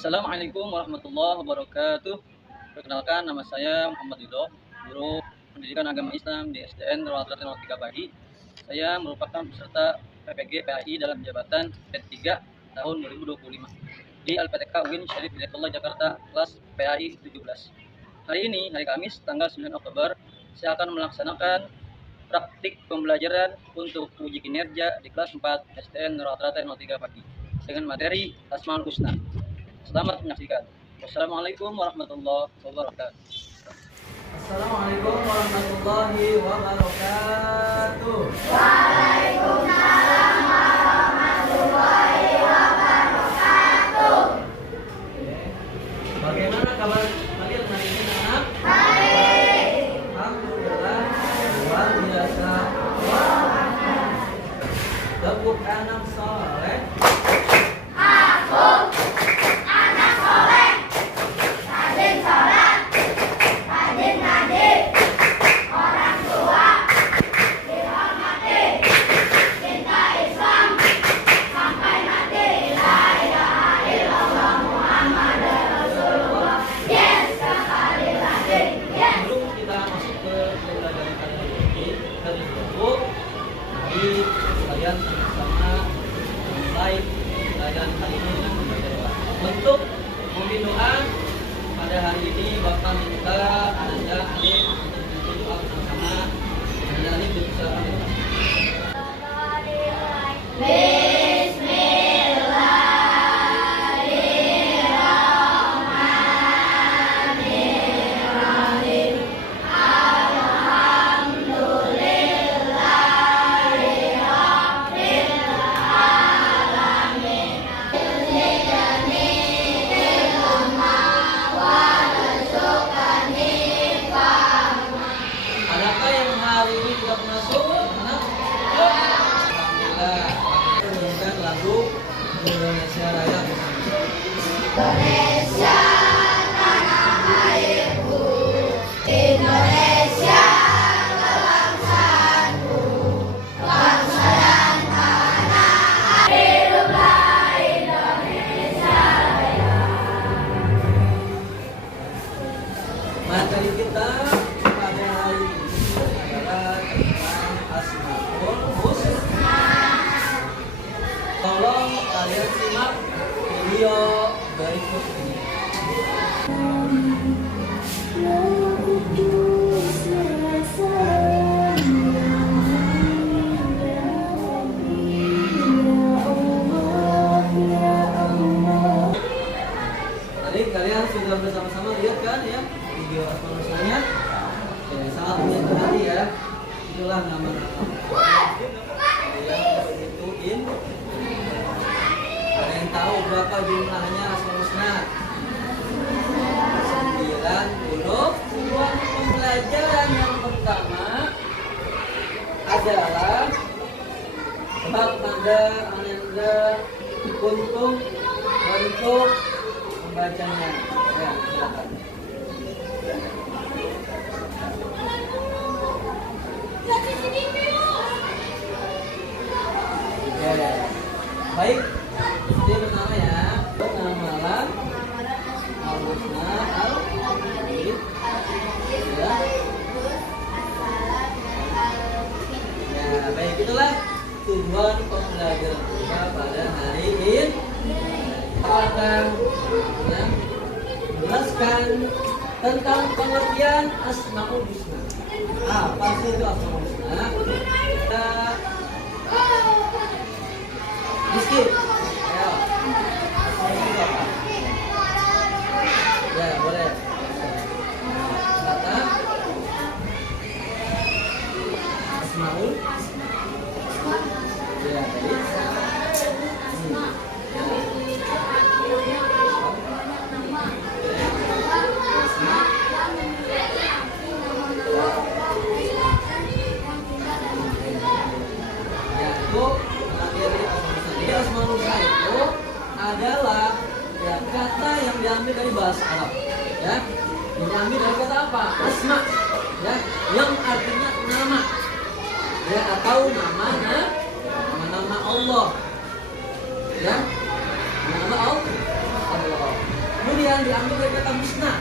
Assalamualaikum warahmatullahi wabarakatuh. Perkenalkan, nama saya Muhammad Ridho, guru pendidikan agama Islam di SDN Nurul 03 Pagi. Saya merupakan peserta PPG PAI dalam jabatan P3 tahun 2025 di LPTK UIN Syarif Hidayatullah Jakarta, kelas PAI 17. Hari ini, hari Kamis, tanggal 9 Oktober, saya akan melaksanakan praktik pembelajaran untuk uji kinerja di kelas 4 SDN Nurul 03 Pagi dengan materi Asmaul Husna. Selamat menyaksikan. Wassalamualaikum warahmatullahi wabarakatuh. Assalamualaikum warahmatullahi wabarakatuh. Waalaikumsalam warahmatullahi wabarakatuh. Bagaimana kabar kalian hari ini, anak? Baik. Alhamdulillah, luar biasa. Tepuk tangan soleh. Aku anak soleh, rajin sholat, rajin ngaji, orang tua dihormati, cinta Islam sampai mati. La ilaha illallah Muhammadur Rasulullah. Yes, sekali lagi. Yes. Sebelum kita masuk ke pelajaran kali ini, dari buku, mari kalian sama-sama mulai pelajaran kali ini dengan membaca doa. Untuk memimpin doa pada hari ini, Bapak minta Anda Alif untuk membantu doa bersama-sama. Anda Alif dipersilakan. Bismillahirrahmanirrahim. Alhamdulillahirabbil alamin. Zidni ilma warzuqni fahma. Adakah yang hari ini tidak masuk? Mana? Alhamdulillah. Menyanyikan lagu Indonesia Raya. Indonesia tanah airku, Indonesia kebangsaanku, bangsa dan tanah air. Hiduplah Indonesia Raya. Materi kita pada hari ini adalah tentang Asmaul Husna. Tolong kalian simak video berikut ini. Tadi kalian sudah bersama-sama lihat kan ya video Asmaul Husnanya? Oke, sangat menyentuh hati ya. Itulah nama-nama yang menentuin. Ada yang tahu berapa jumlahnya Asmaul Husna? 90. Pembelajaran yang pertama adalah bab nada, ananda, untuk membacanya. Ya, silakan. Ya. Baik, dia pertama ya. Namalah Al-Husna Al-Alif. Ya. Ya, baik, itulah tujuan pembelajaran kita pada hari ini. Akan ya, menjelaskan tentang pengertian Asmaul Husna. Apa sih itu Asmaul Husna? Kita Rizky, ayo. Asmaul Husna apa? Ya, boleh. Kata Asmaul. Ya, tadi. Yaitu materi Asmaul Husna. Jadi Asmaul Husna itu adalah ya kata yang diambil dari bahasa Arab, ya. Yang diambil dari kata apa? Asma, ya, yang artinya nama, ya, atau nama-nama Allah, ya, nama Allah. Kemudian diambil dari kata husna,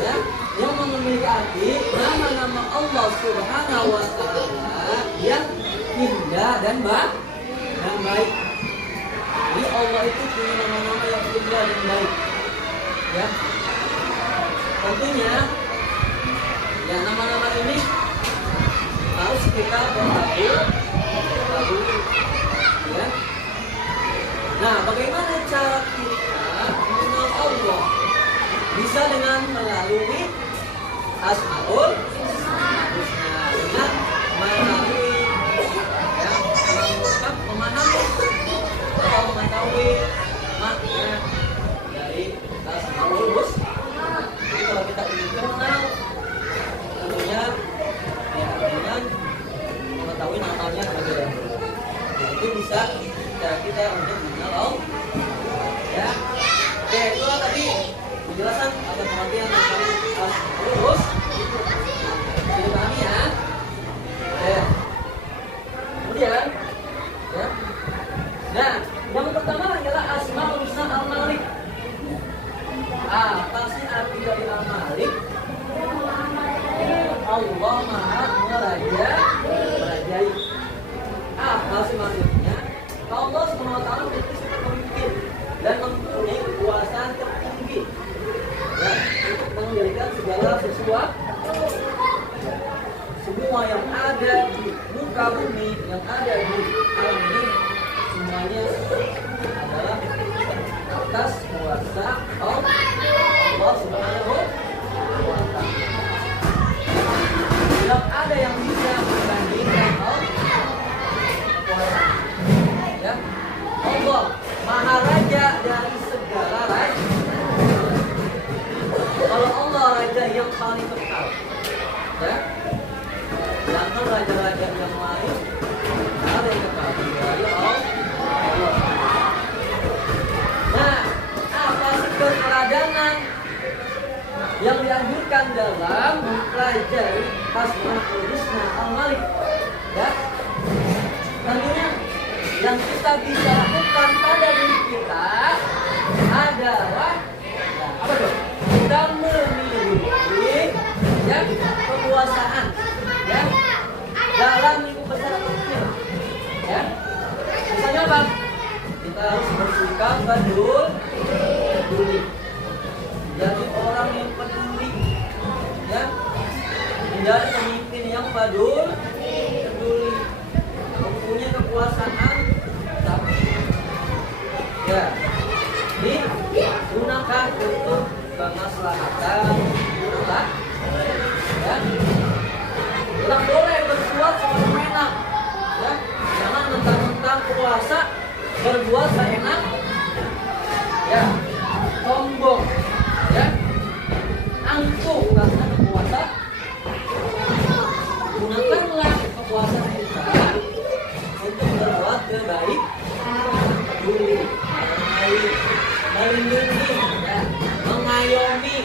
ya, yang memiliki arti nama-nama Allah Subhanahu wa Ta'ala yang indah dan baik. Jadi Allah itu punya nama-nama yang indah dan baik. Ya, tentunya, ya nama-nama ini harus kita ketahui. Ya. Nah, bagaimana cara kita mengenal Allah? Bisa dengan melalui Asmaul Husna, dengan melalui ya, memahami atau mengetahui makna dari Asmaul Husna. Jadi kalau kita ingin kenal, tentunya ya dengan mengetahui namanya terlebih dahulu. Itu bisa cara kita untuk mengenal Allah. Ya, oke, itu tadi penjelasan atau pengertian tentang Asmaul Husna. Jadi pahami ya. Ya. Kemudian, ya. Nah, yang pertama adalah Asmaul Husna Al-Malik. Apa sih arti dari Al-Malik? Allah Maha merajai. Apa sih maksudnya? Allah SWT itu pemimpin dan mempunyai kekuasaan tertinggi, ya, untuk mengendalikan segala sesuatu. Semua yang ada di muka bumi, yang ada di alam ini, semuanya adalah atas kuasa Allah Subhanahu wa Ta'ala. Tidak ada yang bisa membandingkan Allah. Ya, Allah Maha Raja dari segala raja. Kalau Allah Raja yang paling kekal, ya, jangan raja-raja yang lain ada yang kekal dari Allah. Nah, apa sih keteladanan yang dianjurkan dalam mempelajari Asmaul Husna Al-Malik? Ya, tentunya yang kita bisa lakukan pada diri kita adalah apa tuh? Kita memiliki ya kekuasaan ya dalam lingkup besar atau kecil. Ya, misalnya apa? Kita harus bersikap peduli. Jadi orang yang peduli, ya, menjadi pemimpin yang peduli, mempunyai kekuasaan, tapi ya digunakan untuk kemaslahatan umat. Ya, tidak boleh berbuat semena-mena. Ya, jangan mentang-mentang kuasa berbuat seenak. Ya, sombong. Ya, angkuh karena kekuasaan. Gunakanlah kekuasaan kita untuk berbuat kebaik, peduli, melindungi, ya, mengayomi,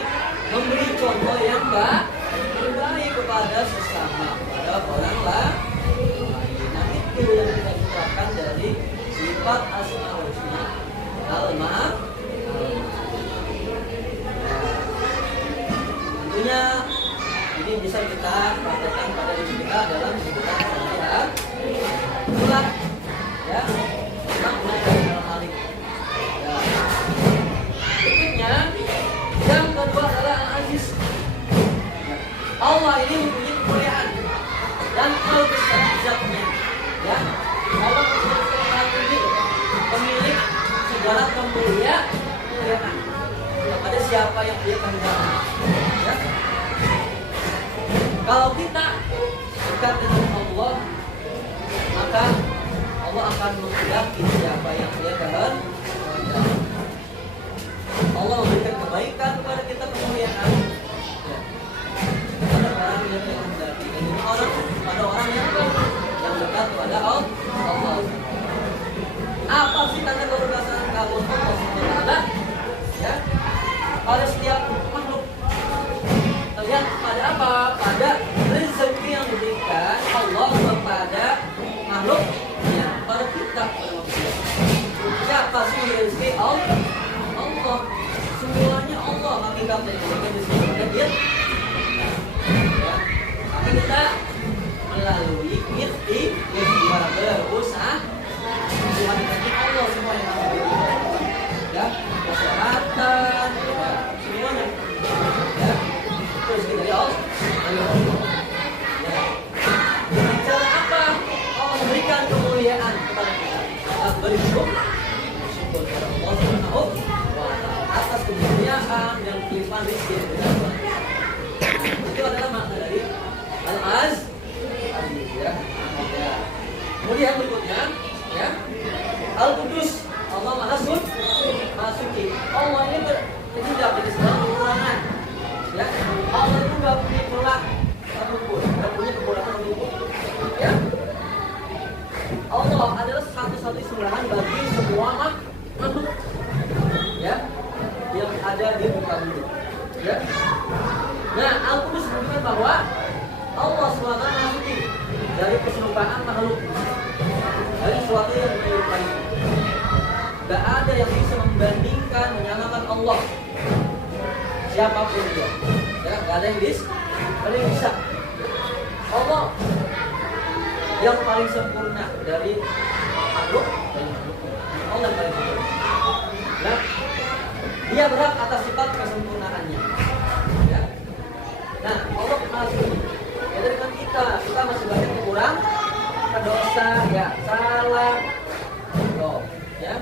memberi contoh yang baik kepada sesama, kepada orang lain. Nah, itu yang kita ucapkan dari sifat Asmaul Husna Al-Malik. Tentunya ini bisa kita praktekkan pada diri kita dalam kehidupan sehari-hari. Itulah ya makna dari Al-Malik. Ya. Berikutnya yang kedua adalah Al-Aziz. Allah ini mempunyai kemuliaan dan kebesaran-Nya. Ya, Allah mempunyai pemilik segala kemuliaan kepada siapa yang Dia kehendaki. Ya. Kalau kita dekat dengan Allah, maka Allah akan menghendaki siapa yang Dia kehendaki. Allah memberikan kebaikan kepada kita, kemuliaan. Ya. Kepada orang yang Dia kehendaki. Dan ini pada orang yang dekat kepada Allah. Apa sih tanda keberkasan Allah SWT? Ya, pada setiap makhluk. Terlihat pada apa? Pada rezeki yang diberikan Allah kepada makhluk, ya, pada kita, pada manusia. Siapa sih yang rezeki Allah? Allah. Semuanya Allah. hijab yang diberikan di sini ya. Tapi kita melalui ikhtiar berusaha Tuhan kasih Allah semua yang ada di dunia. Ya, kesehatan, ya, semuanya. Ya, terus dari Allah. Ya. Dengan cara apa Allah memberikan kemuliaan kepada kita? Kita bersyukur kepada Allah Subhanahu wa Ta'ala atas kemuliaan dan kelimpahan rezeki yang diberikan. Itu adalah makna dari al-az. Ya. Kemudian berikutnya, ya, Al-Qudus, Allah Maha Suci. Allah ini tidak dari segala kekurangan. Ya, Allah itu nggak punya celah apapun, nggak punya kekurangan apapun. Ya, Allah adalah satu-satunya sembahan bagi semua makhluk. Ya, yang ada di muka bumi. Ya. Nah, Al-Qudus menunjukkan bahwa Allah SWT Maha Suci dari keserupaan makhluk, dari sesuatu yang menyerupai. Gak ada yang bisa membandingkan, menyamakan Allah. Siapapun dia, ya, gak ada yang bisa. Allah yang paling sempurna dari makhluk, Allah yang paling sempurna. Nah, dia berhak atas sifat kesempurnaannya. Ya. Nah, Allah Maha Suci. Ya, dengan kita masih banyak kurang, dosa, ya, salah, oh, ya.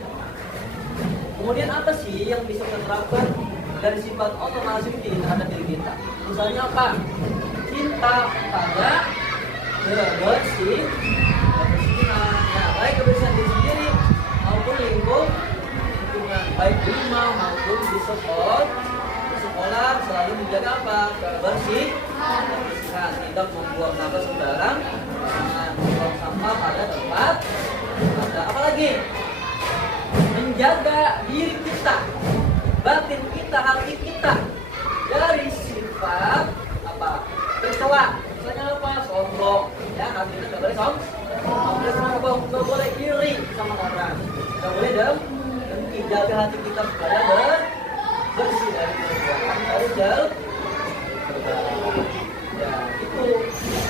Kemudian apa sih yang bisa kita terapkan dari sifat Allah Maha Suci terhadap diri kita? Misalnya apa? Cinta pada kebersihan, ya, baik kebersihan diri sendiri maupun lingkungan, baik di rumah maupun di sekolah selalu menjaga apa? Kebersihan, tidak membuang sampah sembarang, membuang sampah pada tempat. Ada apa lagi? Menjaga diri kita, batin kita, hati kita dari sifat apa? Tercela. Misalnya apa? Sombong. Ya, hati kita nggak boleh sombong, nggak boleh iri sama orang, nggak boleh dengki. Jaga hati kita supaya bersih dari perbuatan dari jauh. Ya, itu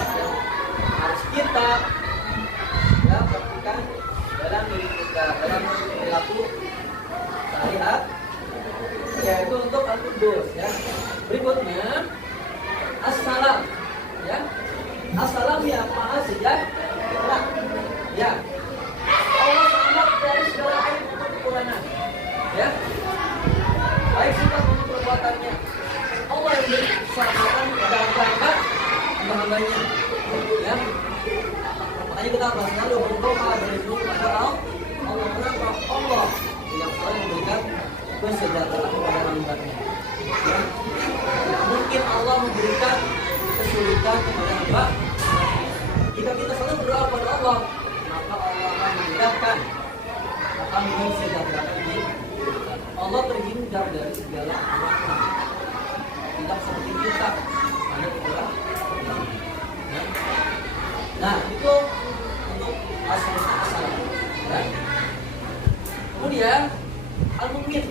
yang harus kita ya perhatikan dalam diri kita, dalam perilaku sehari-hari. Ya, itu untuk Al-Qudus, ya. Berikutnya Assalam, ya. Assalam ya Maha Sejahtera. Ya. Allah selamat dari segala aib maupun kekurangan. Ya. Baik sifat maupun perbuatannya. Allah yang beri keselamatan kepada hamba-hambanya. Ya. Makanya kita harus selalu berdoa berlindung kepada Allah. Kenapa? Allah yang selalu memberikan kesejahteraan kepada hamba-Nya. Ya. Mungkin Allah memberikan kesulitan kepada hamba. Jika kita selalu berdoa kepada Allah, maka Allah akan memudahkan, akan mensejahterakan diri. Allah terhindar dari segala kekurangan. Tidak seperti kita, hanya kekurangan. Ya. Nah, itu untuk asal. Ya. Kemudian Al-Mu'min,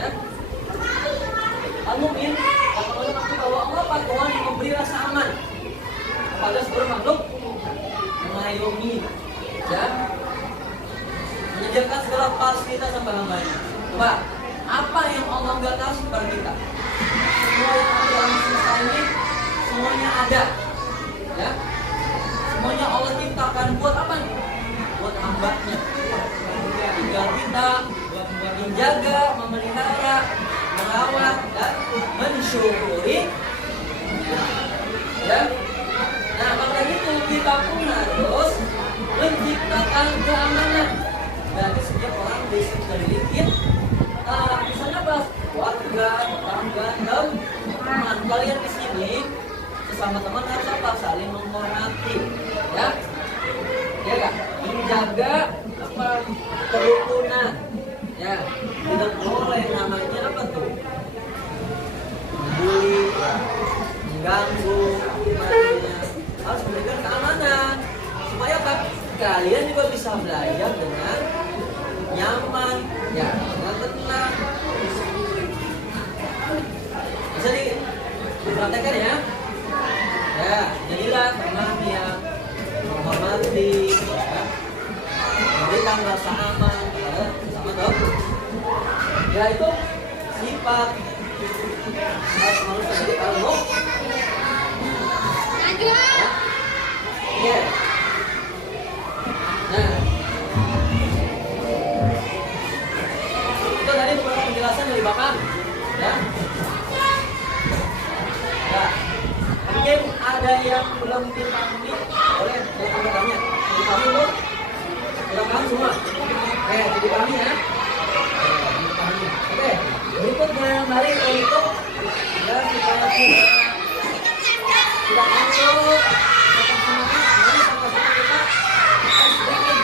ya. Al-Mu'min maksud bahwa Allah Pak Tuhan yang memberi rasa aman kepada seluruh makhluk, mengayomi, ya, menyediakan segala fasilitas hamba-hambanya. Coba, apa yang Allah nggak kasih kepada kita? Semua yang ada dalam semesta ini, semuanya ada, ya. Semuanya Allah ciptakan buat apa nih? Buat hambanya. Tinggal kita menjaga, memelihara, merawat dan mensyukuri. Ya. Nah, maka itu kita pun harus menciptakan keamanan bagi setiap orang di sekitar. Misalnya apa? Keluarga, tetangga, teman. Kalian di sini sesama teman harus apa? Saling menghormati, ya. Ya kan? Menjaga apa? Kerukunan. Ya, tidak boleh namanya apa tuh? Membuli, mengganggu, namanya. Harus memberikan keamanan supaya apa? Kalian juga bisa belajar dengan nyaman, ya, dengan tenang. Bisa dipraktekkan ya. Ya, jadilah teman yang menghormati, ya, memberikan rasa aman sama dong. Ya itu sifat manusia jadi kalau ya. Oke. Nah, itu tadi beberapa penjelasan dari Bapak, ya. Ya. Mungkin ada yang belum dipahami, boleh saya bertanya. Dipahami belum? Sudah paham semua? Dipahami ya. Dipahami. Oke, berikut mari untuk ya supaya tidak masuk tetap semangat. Mari sama-sama kita SDM.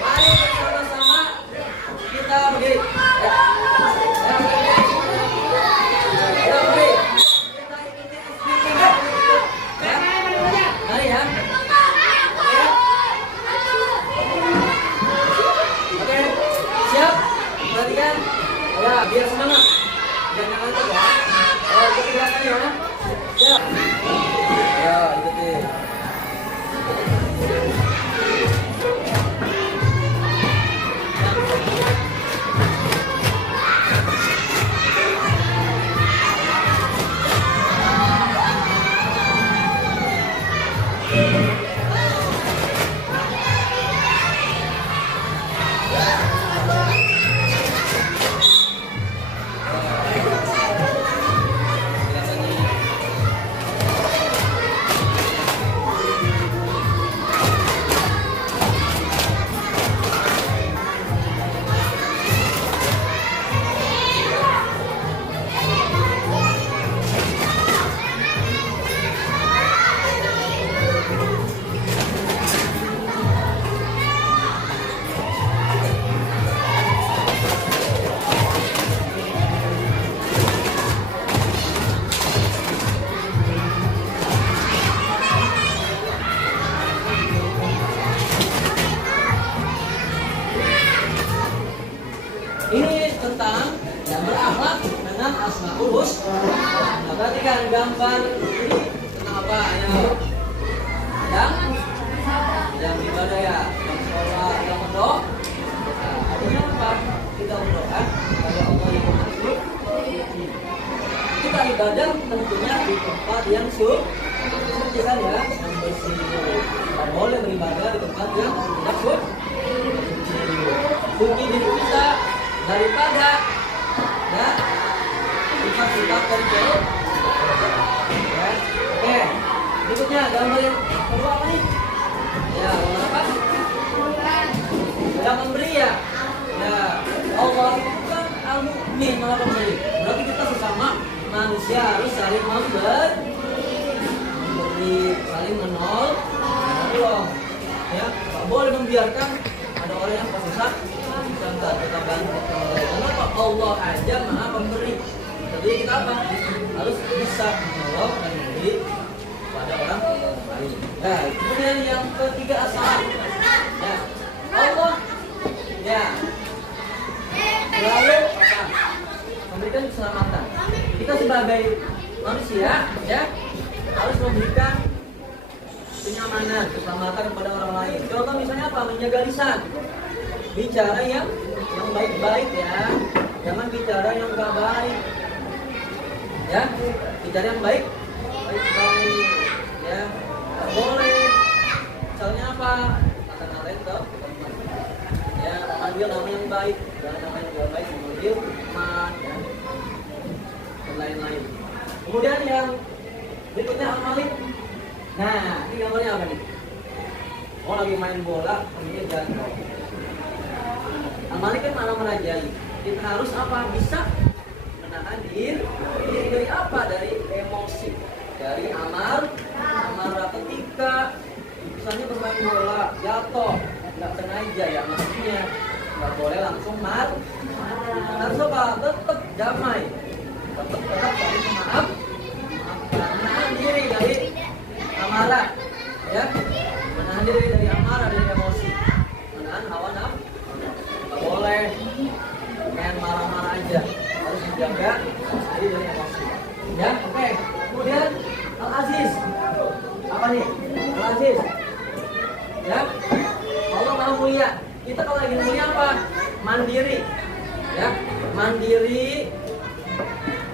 Mari bersama-sama kita begini. Ya, biar semangat. Jangan ngantuk ya. Ikuti gerakannya ya. Ya. Ya, ikuti. Ini tentang yang berakhlak dengan Asmaul Husna. Nah, perhatikan gambar ini tentang apa? Yang ibadah ya, yang sholat, yang berdoa. Nah, artinya apa? Kita berdoa kepada Allah yang Maha. Kita ibadah tentunya di tempat yang suci kan ya, yang bersih. Tidak boleh beribadah di tempat yang tidak suci. Suci diri kita daripada ya sifat-sifat dari jauh ya. Oke, berikutnya gambar yang kedua apa nih? Ya, gambar apa? Yang memberi ya. Ya, Allah itu kan al-mu'min, maha pemberi. Berarti kita sesama manusia harus saling memberi, saling menolong. Ya, tak boleh membiarkan ada orang yang tersesat. Kita bantu. Kenapa? Allah aja maha pemberi. Jadi kita apa? Harus bisa menolong dan memberi pada orang lain. Nah, kemudian yang ketiga asal. Ya, Allah. Ya. Lalu apa? Memberikan keselamatan. Kita sebagai manusia, ya, harus memberikan kenyamanan, keselamatan kepada orang lain. Contoh misalnya apa? Menjaga lisan. Bicara yang baik-baik ya, jangan bicara yang enggak baik. Ya, bicara yang baik, ya, boleh. Misalnya apa? Kata-kata itu, ya, ambil nama yang baik, jangan nama yang enggak baik, ambil teman, ya, dan lain-lain. Kemudian yang berikutnya al-malik. Nah, ini gambarnya apa nih? Oh, lagi main bola, ini jatuh. Al-Malik kan malah merajai. Kita harus apa? Bisa menahan diri dari apa? Dari emosi, dari amarah ketika misalnya bermain bola jatuh, nggak sengaja ya, maksudnya nggak boleh langsung marah. Harus apa? Tetap damai, tetap saling maaf, menahan diri dari amarah, ya, menahan diri dari amarah, dari emosi, menahan hawa nafsu. mandiri. Ya, mandiri.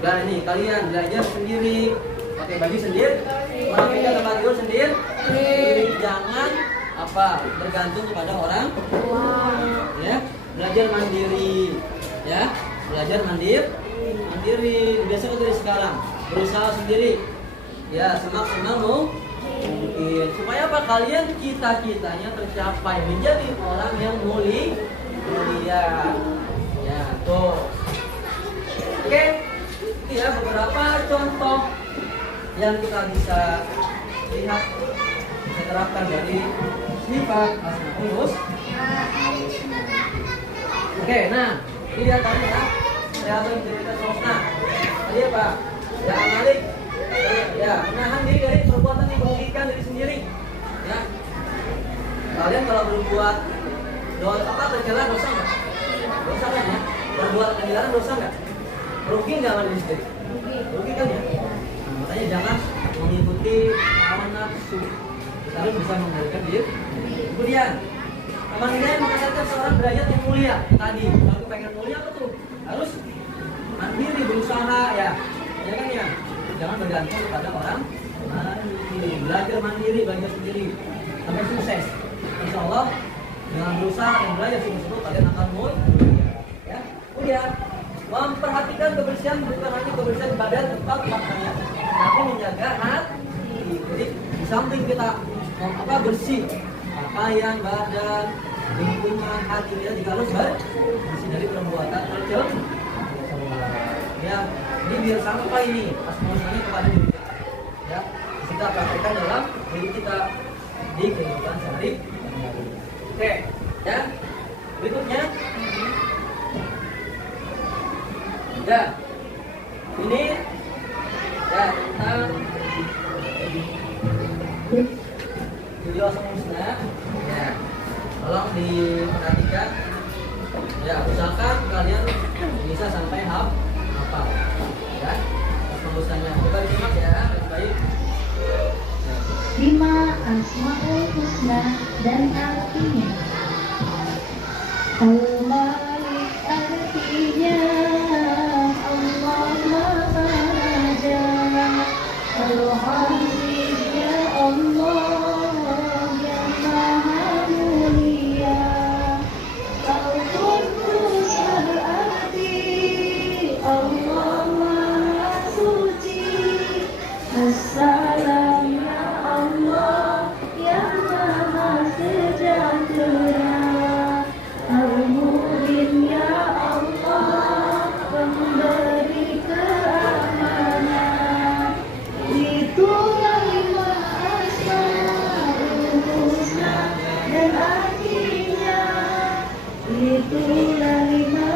Nah ini kalian belajar sendiri, pakai baju sendiri, orang tua tempat tidur sendiri. Jangan bergantung kepada orang. Ya, belajar mandiri. Ya, belajar mandiri. Biasa dari sekarang berusaha sendiri. Ya, semaksimal mungkin. Supaya apa? Kalian cita-citanya tercapai, menjadi orang yang mulia. Ya, tuh. Oke, ini ya beberapa contoh yang kita bisa lihat, kita terapkan dari sifat Asmaul Husna. Oke, nah ini dia tadi ya, saya cerita Sosna. Tadi apa? Ya, Malik. Ya, menahan diri dari perbuatan yang merugikan diri sendiri. Ya, kalian kalau berbuat tercela dosa nggak? Dosa kan ya? Berbuat kegiatan dosa nggak? Rugi nggak sama diri sendiri? Rugi kan ya? Nah, makanya jangan mengikuti hawa nafsu. Kita harus bisa mengendalikan diri. Kemudian, Abang Hidayat mengatakan seorang derajat yang mulia. Tadi, kalau pengen mulia apa tuh? Harus mandiri, berusaha ya. Ya kan ya? Jangan bergantung kepada orang lain. Belajar mandiri, belajar sendiri sampai sukses. Insya Allah dengan berusaha dan belajar sungguh-sungguh kalian akan mulia. Ya. Kemudian memperhatikan kebersihan bukan hanya kebersihan badan tempat pakaian, tapi menjaga hati. Jadi di samping kita bersih pakaian, badan, lingkungan, hati kita juga harus bersih dari perbuatan tercela. Ya, ini biar sampai ini asma'ul kepada diri kita. Ya, kita praktekkan dalam diri kita di kehidupan sehari-hari. Oke, ya. Berikutnya, ya, ini ya tentang video Asmaul Husna. Ya, tolong diperhatikan. Ya, usahakan kalian bisa sampai hafal. Ya, Asmaul Husna. Coba disimak ya, baik-baik. 5 Asmaul Husna dan artinya. Al-Malik artinya Allah Maha Raja. Al-Aziz ya Allah yang Maha Mulia. Al-Quddus berarti Allah Maha Suci. Assalam ya Allah yang Maha Sejahtera. Al-Mubin ya Allah pemberi keamanan. Itulah 5 Asmaul Husna dan artinya. Itulah 5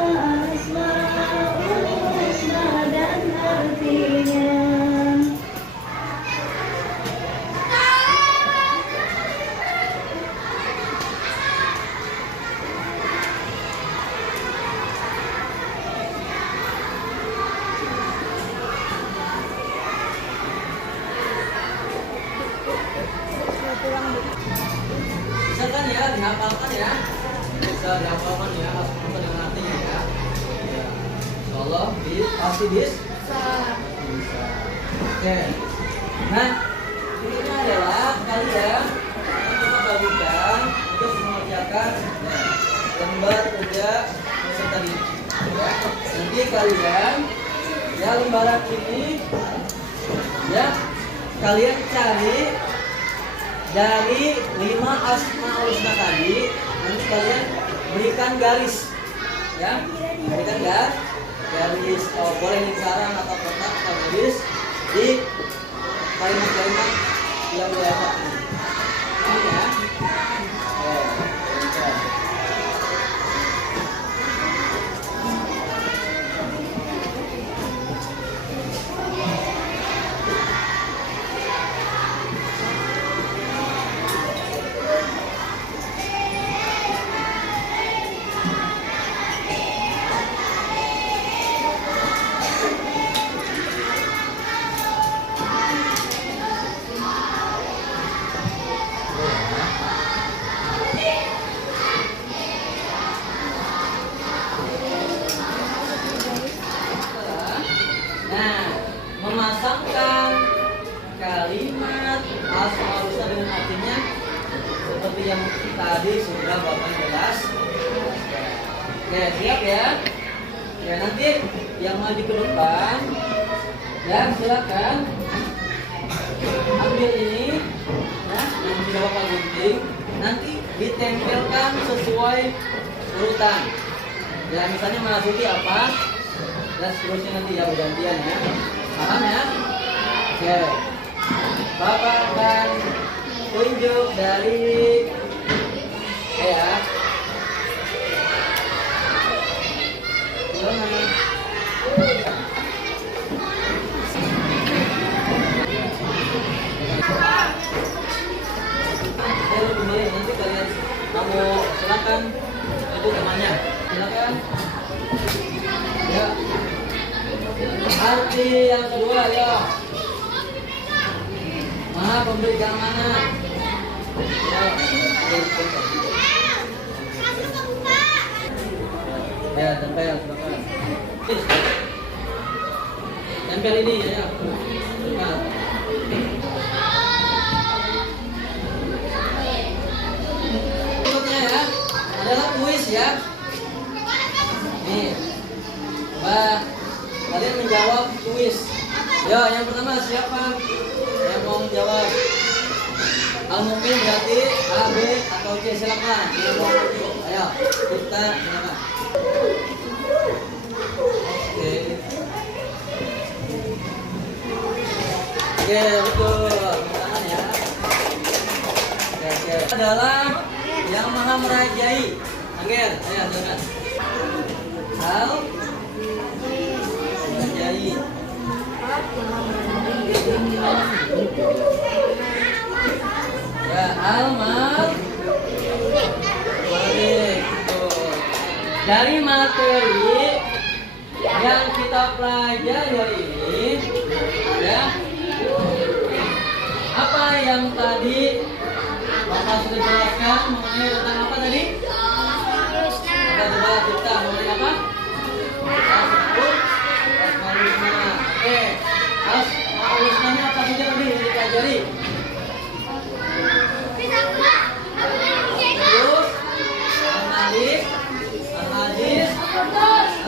Asmaul Husna dan artinya. Bisa kan ya, dihafalkan ya. Bisa dihafalkan ya, Asmaul dengan artinya ya. Ya. Insyaallah pasti bisa. Oke. Nah, ini adalah kalian kita bagikan untuk mengerjakan lembar kerja peserta didik. Ya. Nanti kalian ya lembaran ini ya kalian cari dari 5 Asmaul Husna tadi. Nanti kalian berikan garis ya, berikan garis boleh lingkaran atau kotak atau garis di kalimat-kalimat yang diatas ini ya. yang tadi sudah Bapak jelas. Oke, siap ya? Ya, nanti yang maju ke depan, ya silakan ambil ini, ya, yang sudah Bapak gunting, nanti ditempelkan sesuai urutan. Ya, misalnya masuki apa, dan seterusnya nanti ya gantian ya. Paham ya? Oke. Bapak akan tunjuk dari ya. Nanti kalian kamu silakan itu temannya. Silakan. Ya. Arti yang kedua ya. Maha pemberi yang mana? Ya, tempel silakan. Tempel ini ya. Silakan. Berikutnya ya adalah kuis ya. Nih, kalian menjawab kuis. Ya, yang pertama siapa yang mau menjawab? Mungkin berarti A, B atau C, silakan. Ayo, kita silakan. Oke. Oke, betul. Tangan ya. Oke. Adalah yang maha merajai. Angger, ayo silakan. Hal merajai. Ya, almal dari materi yang kita pelajari hari ini ya, apa yang tadi Bapak sudah jelaskan mengenai tentang apa tadi? Coba kita mengenai apa? Asmaul Husna. Oke, Asmaul Husna apa saja tadi yang dipelajari? Terus Al-Malik, Al-Aziz,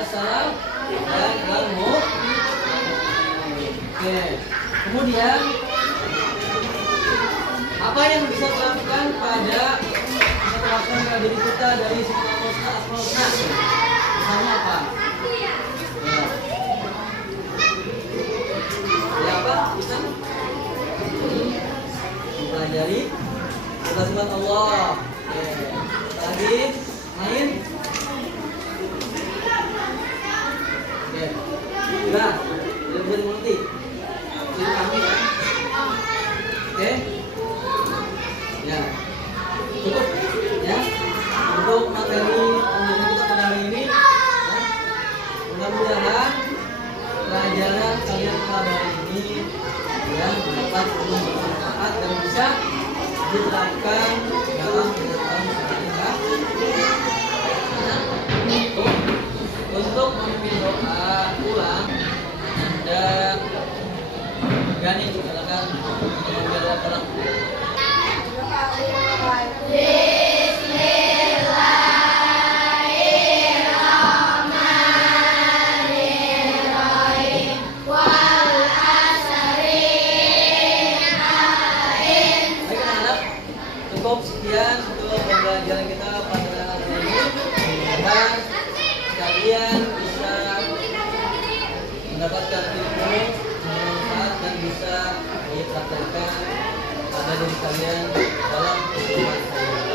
As-Salam, dan Al-Mu'min. Oke. Kemudian apa yang bisa dilakukan pada diri kita dari Asmaul Husna? Misalnya apa? Ya apa? Bisa mempelajari sifat Allah. Lagi main. Oke. Nah, tidak bisa dimengerti. Jadi kami ya. Oke. Ya. Cukup ya. Untuk materi pembelajaran kita pada hari ini. Ya. Mudah-mudahan pelajaran kalian pada hari ini ya dapat bermanfaat dan bisa diterapkan dalam kehidupan sehari-hari. Untuk memimpin doa ulang Anda Gani silakan mengambil doa ulang. Cukup sekian untuk pembelajaran kita pada hari ini. Dan kalian bisa mendapatkan ilmu bermanfaat dan bisa dipraktekkan pada diri kalian dalam kehidupan sehari-hari.